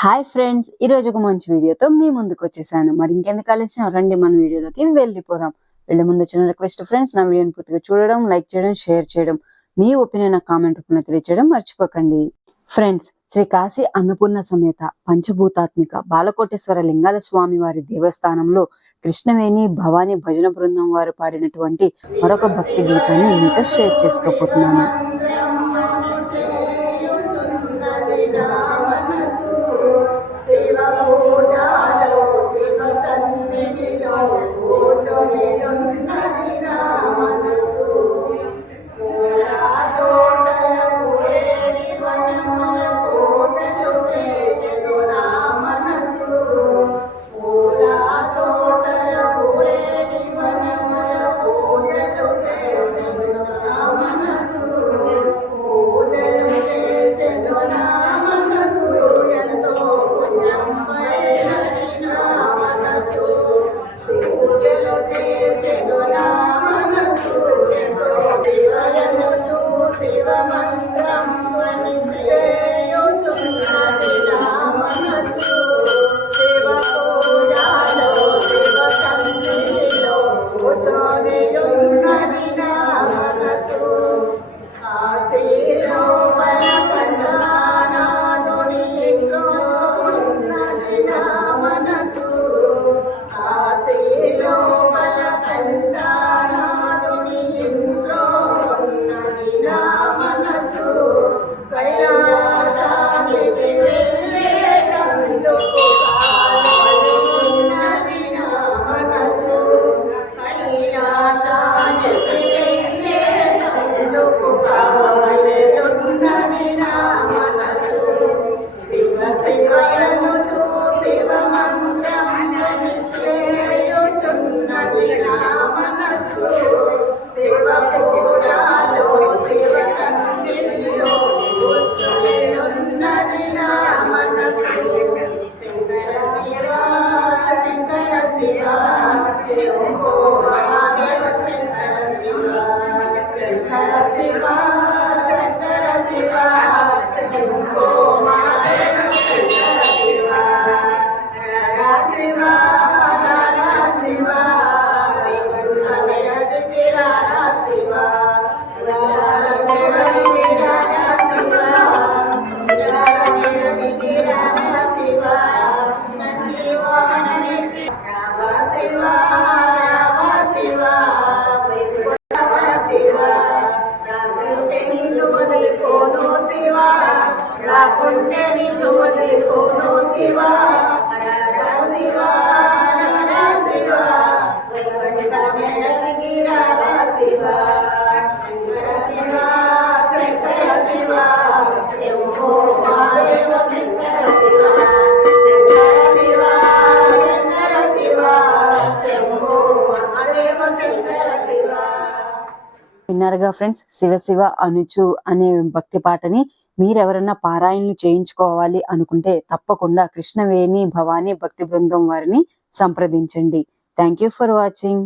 Hi friends, ఈ రోజు ఒక మంచి వీడియోతో మీ ముందుకు వచ్చేసాను. మరి ఇంకెందుకు ఆలస్యం, రండి మన వీడియోలోకి వెళ్ళిపోదాం. వెళ్ళే ముందు వచ్చిన రిక్వెస్ట్ ఫ్రెండ్స్, నా వీడియోని పూర్తిగా చూడడం, లైక్ చేయడం, షేర్ చేయడం, మీ ఒపీనియన్ నా కామెంట్ రూపంలో తెలియచేయడం మర్చిపోకండి. ఫ్రెండ్స్, శ్రీ కాశీ అన్నపూర్ణ సమేత పంచభూతాత్మిక బాలకోటేశ్వర లింగాల స్వామి వారి దేవస్థానంలో కృష్ణవేణి భవానీ భజన బృందం వారు పాడినటువంటి మరొక భక్తి గీతాన్ని మీతో షేర్ చేసుకోబోతున్నాను. విన్నారుగా ఫ్రెండ్స్, శివ శివ అనుచు అనే భక్తి పాటని మీరెవరన్నా పారాయణలు చేయించుకోవాలి అనుకుంటే తప్పకుండా కృష్ణవేణి భవానీ భక్తి బృందం వారిని సంప్రదించండి. Thank you for watching.